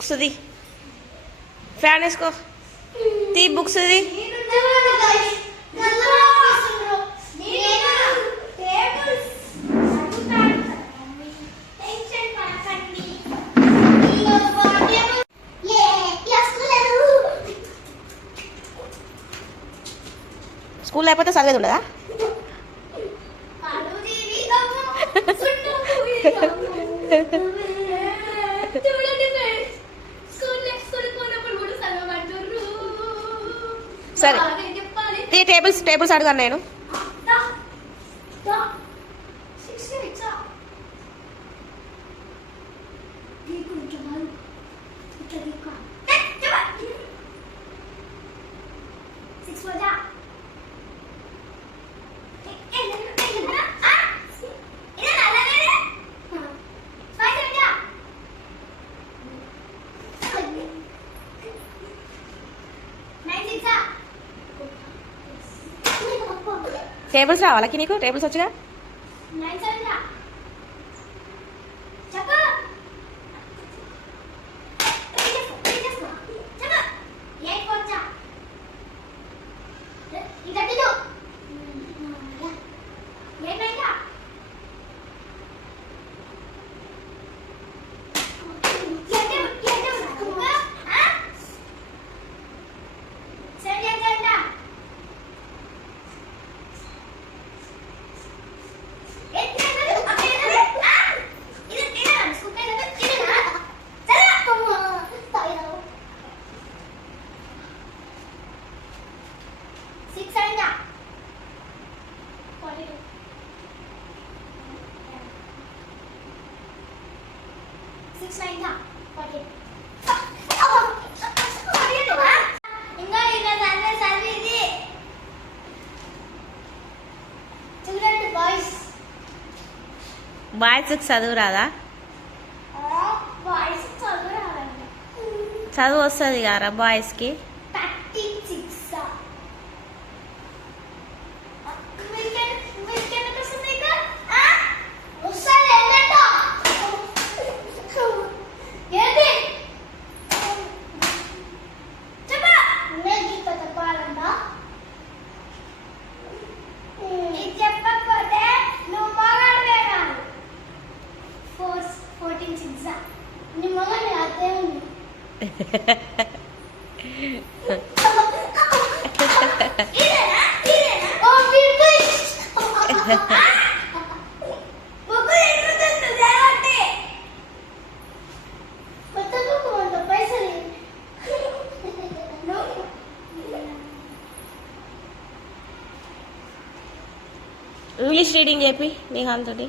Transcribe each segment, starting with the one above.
Books the fan వేసుకో తీ books the school అయిపోతే చదివేది ఉండదా సరే టేబుల్స్ అడుగుతాను నేను టేబుల్స్ రావాలకి నీకు టేబుల్స్ వచ్చుగా బాయ్స్ చదువు రాదా చదువు వస్తుంది కదా బాయ్స్కి ఇంగ్లీష్ రీడింగ్ చెప్పి నీ హాల్తోటి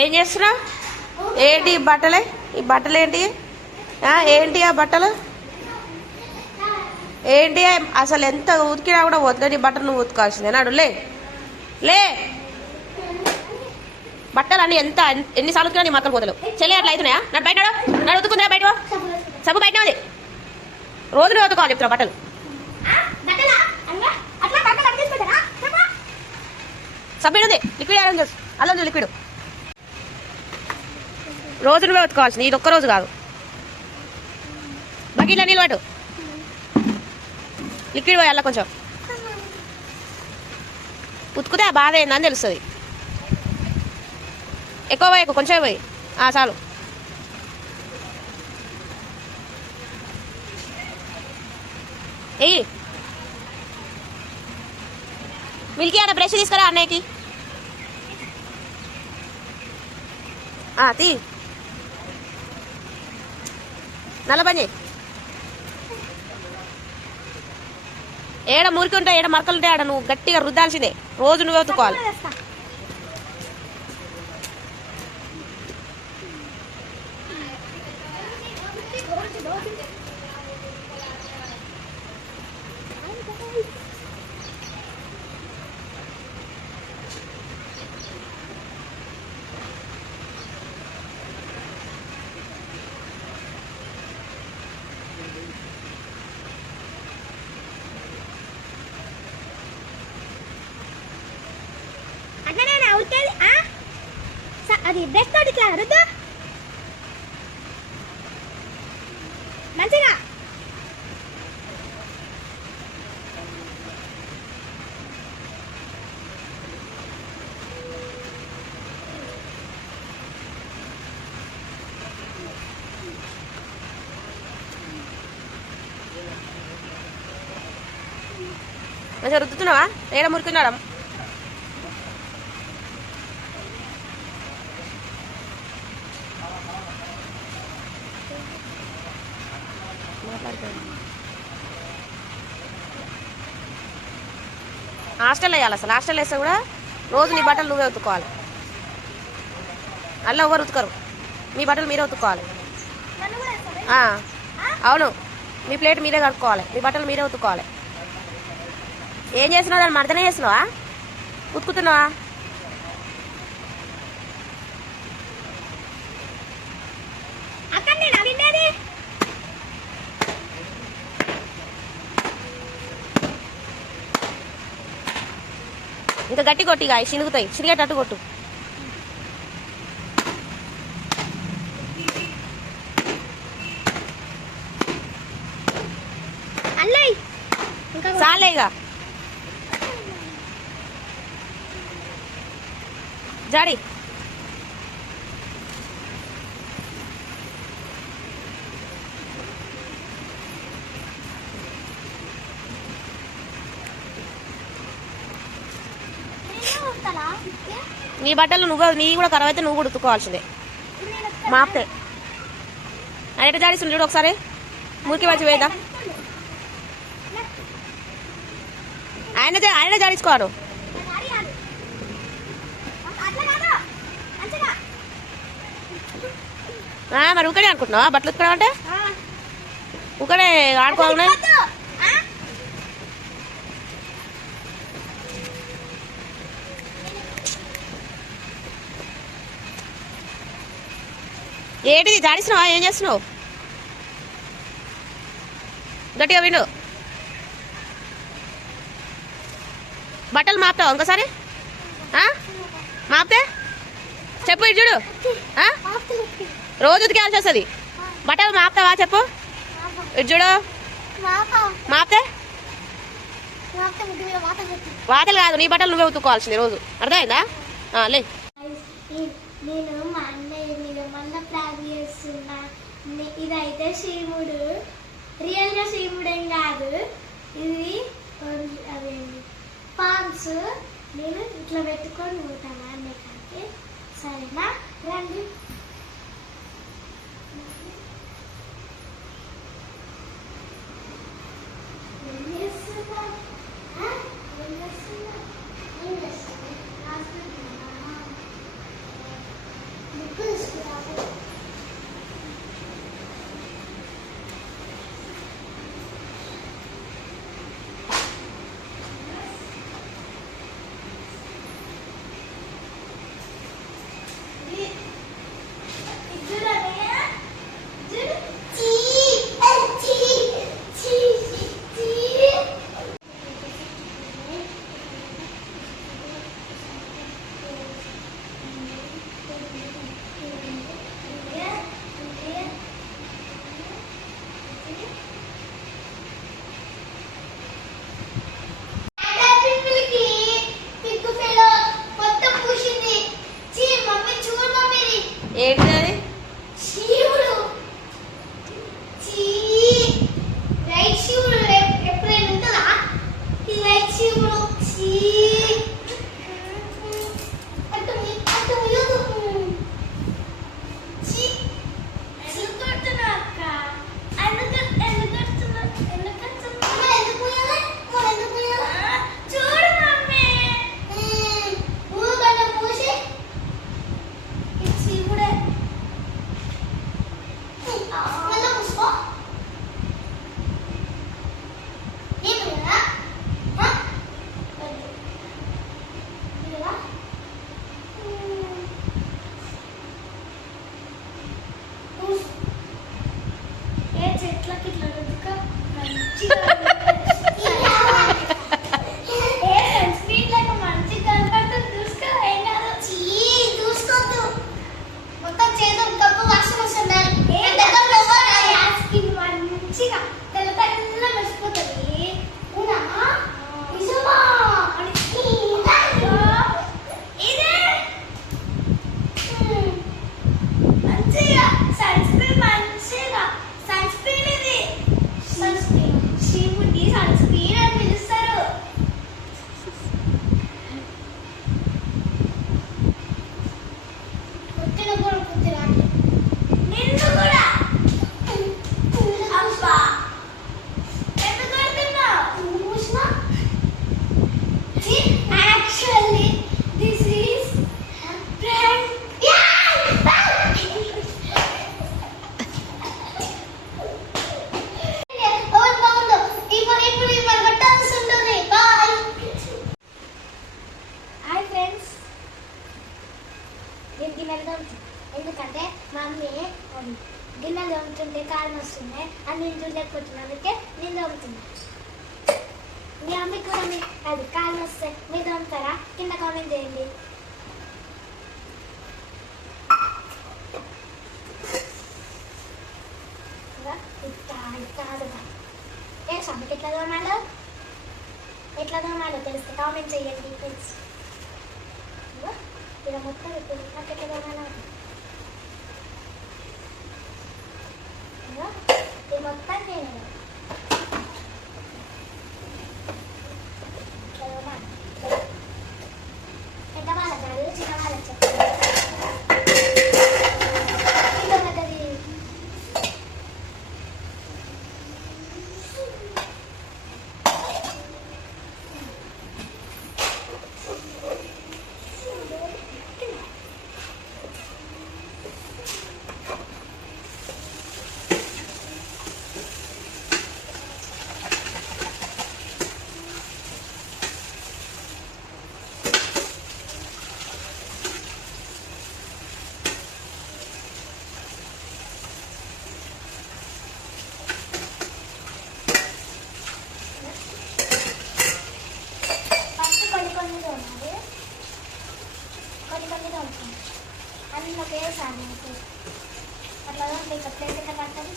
ఏం చేస్తున్నావు? ఏంటి ఈ బట్టలే? ఈ బట్టలు ఏంటి? ఏంటి ఆ బట్టలు ఏంటి? అసలు ఎంత ఉతికినా కూడా పోతుంది. నీ బట్టలు నువ్వు ఉతకాల్సిందే. నాడు లే లే. బట్టలు అన్ని ఎంత ఎన్నిసార్లు ఉతికినా నీ మక్కలు పోతలు చెల్లి అట్లా అవుతున్నాయా? నాడు బయట నాడు ఉతుకుందా? బయట సబ్బు బయట ఉంది. రోజు నువ్వు ఉతుకోవాలి చెప్తున్నా బట్టలు. సబ్బు ఉంది, లిక్విడ్ అల్లం లిక్విడ్. రోజు నువ్వే ఉతుకోవాల్సింది, ఇది ఒక్క రోజు కాదు. బకెట్లో నీళ్ళు పట్టు, లిక్విడ్ పోయి అలా కొంచెం ఉతుకుతే ఆ బాధ ఏందని తెలుస్తుంది. ఎక్కువ పోయి కొంచెం పోయి చాలు. ఎయ్యి. మిల్కీ అన్న బ్రష్ తీసుకురా అన్నయ్యకి. తీ నల్ల పని. ఏడ మురికి ఉంటాయి, ఏడ మరకలు ఉంటాయి, ఆడ నువ్వు గట్టిగా రుద్దాల్సిందే. రోజు నువ్వే ఉతుకోవాలి. అది బ్రష్ తోటి ఇట్లా రుద్దు మంచిగా. మంచిగా రుద్దుతున్నావా? ఏడ మురికిన్నాడా? హాస్టల్ వేయాలి. అసలు హాస్టల్ వేస్తే కూడా రోజు నీ బట్టలు నువ్వే ఉతుక్కోవాలి. అలా ఎవరు ఉతుకరు, మీ బట్టలు మీరే ఉతుక్కోవాలి. అవును, మీ ప్లేట్ మీరే కడుక్కోవాలి, మీ బట్టలు మీరే ఉతుక్కోవాలి. ఏం చేస్తున్నావు? దాన్ని మడతనే చేస్తున్నావా? ఉతుకుతున్నావా? ఇంకా గట్టి కొట్టిగా చినుగుతాయి, చిరిగేటట్టు కొట్టు. సరేలే ఇక జాడి నీ బట్టలు నీ కూడా ఖరాబ్ అయితే నువ్వు కూడా ఉతుక్కోవాల్సిందే మాపితే ఆయన జాడిస్తుంది చూడు ఒకసారి మురికి వచ్చి వేద్దాం ఆయన జాడించుకోవాలి మరి ఊకడే అనుకుంటున్నావా బట్టలు ఉతుక్కడం అంటే ఊకడే ఆడుకోవాలి ఏంటిది జాడిస్తున్నావా ఏం చేస్తున్నావు గట్టిగా విను బట్టలు మాపుతావు ఇంకోసారి మాపితే చెప్పు ఇటు చూడు రోజు ఉతికేయాల్సి వస్తుంది బట్టలు మాపుతావా చెప్పు ఇటు చూడు మాపితే వాతలు కాదు నీ బట్టలు నువ్వే ఉతుక్కోవాల్సింది రోజు అర్థమైందా లే నేను మా అన్నయ్య మీద మళ్ళీ ప్లాన్ చేస్తున్నా ఇదైతే శివుడు రియల్గా శివుడు ఏం కాదు ఇది అదేంటి పాన్స్ నేను ఇట్లా పెట్టుకొని పోతాను అన్నయ్య కాకి సరేనా రండి ఏంటి అది శివుడు రైట్ శివుడు ఎప్పుడైనా ఉంటుందా ఈ రైట్ శివుడు ఎందుకంటే మా మమ్మీ గిన్నెలు తోముతుంటే కాలు వస్తున్నాయి అని నేను చూడలేకపోతున్నాను అందుకే నేను తోముతున్నా మీ మమ్మీ కూడా అది కాలు వస్తే మీరు తోముతారా కింద కామెంట్ చేయండి ఏ సమ్మకి ఎట్లా తోమాలో ఎట్లా తోమాలో తెలిస్తే కామెంట్ చేయండి ఫ్రెండ్స్. ఇలా మొత్తం ఇప్పుడు నాకు ఎట్లా తోమాలో ఇది మొత్తం నేను పెద్ద వాళ్ళ కాదు చిన్న వాళ్ళకి చెప్తాను. అన్ని ఒకేసారి అట్లా మీకు ప్లేట్ ఎక్కడ పడుతుంది.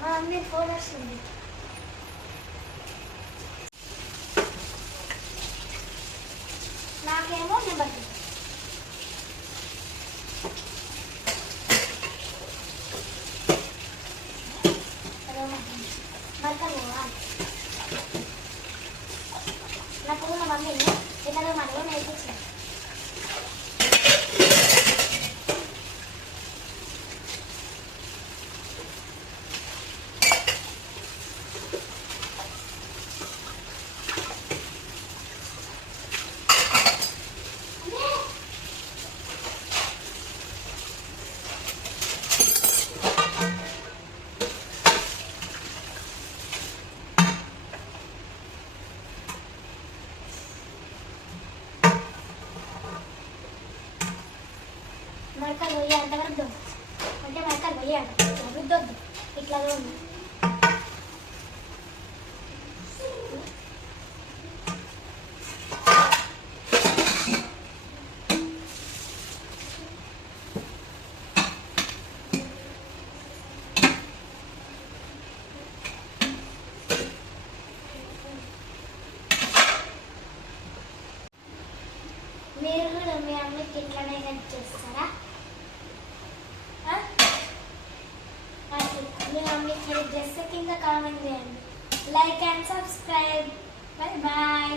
మా మమ్మీ ఫోన్ వస్తుంది. నాకేమో నెంబర్ 2. నాకు మా మమ్మీని ఇతర మనలో నేర్పించాను. మరకలు పోయి అంతవరకు దొంగ అంటే మరకలు పోయాడు రుద్దొద్దు ఇట్లా ఉంది. మీరు కూడా మీ అమ్మకి ఇట్లానే హెల్ప్ చేస్తారా? మీ మమ్మీకి హెల్ప్ చేస్తే కింద కామెంట్ చేయండి. Like and subscribe. Bye bye.